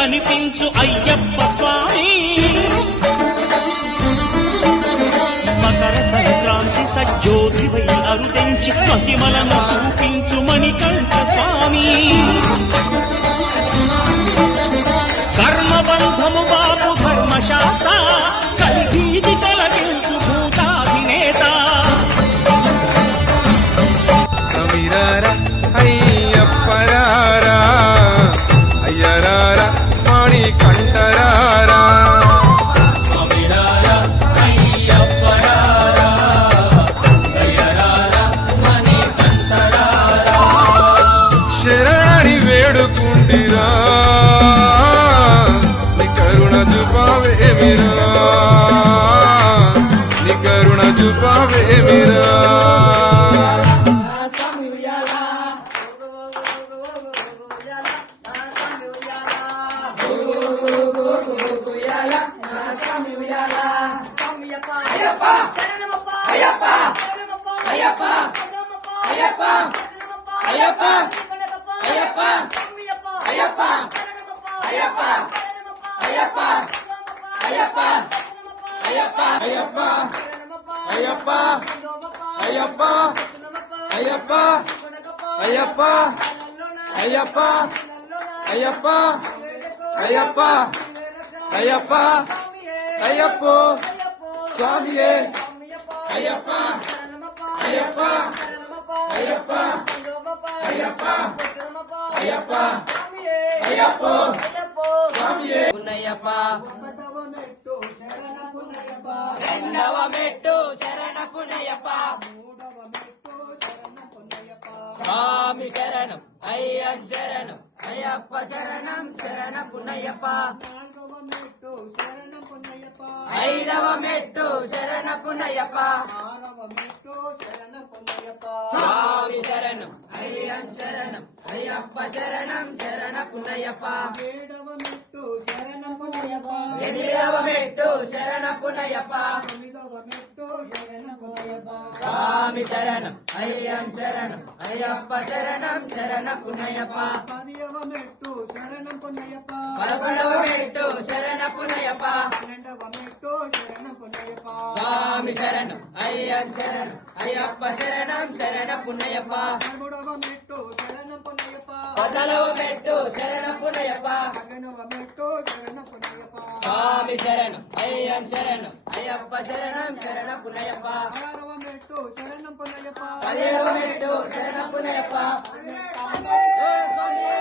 కనిపించు అయ్యప్ప స్వామి మకర సంక్రాంతి సజ్జోతివై అరుదెంచి మహిమలను చూపించు మణికంఠ స్వామి కర్మబంధము బాబు ధర్మశాస్త్ర కలిగీది తొలగించు భూతాధినేత సమీరారా అయ్యప్పరారా అయ్యరారా మణికంఠరారా శరణి వేడుకుంటిరా ని కరుణ చూపావేమిరా ని కరుణ చూపావేమిరా అయ్యప్ప స్వామియే అయ్యప్ప అయ్యప్ప అయ్యప్ప అయ్యప్ప అయ్యప్ప అయ్యప్ప స్వామియే పున్నయ్యప్ప రెండవ మెట్టు శరణ పున్నయ్యప్ప స్వామి శరణం అయ్యం శరణం అయ్యప్ప శరణం శరణ పున్నయ్యప్ప ఐదవ మెట్టు శరణ పున్నయ్యప్ప స్వామి శరణం అయ్యం శరణం అయ్యప్ప శరణం శరణ పున్నయ్యప్ప ఎనిమిదవ మెట్టు శరణ పున్నయ్యప్ప స్వామి శరణం అయ్యం శరణం అయ్యప్ప శరణం శరణ పున్నయ్యప్ప పదకొండవ మెట్టు శరణ పున్నయ్యప్ప స్వామి శరణం అయ్యం శరణం అయ్యప్ప శరణం శరణ పున్నయ్యప్ప పదలవ మెట్టు శరణ పున్నయ్యప్ప స్వామి శరణం అయ్యం శరణం అయ్యప్ప శరణం శరణ పున్నయ్యప్ప పదిహేడవ మెట్టు శరణ పున్నయ్యప్ప స్వామి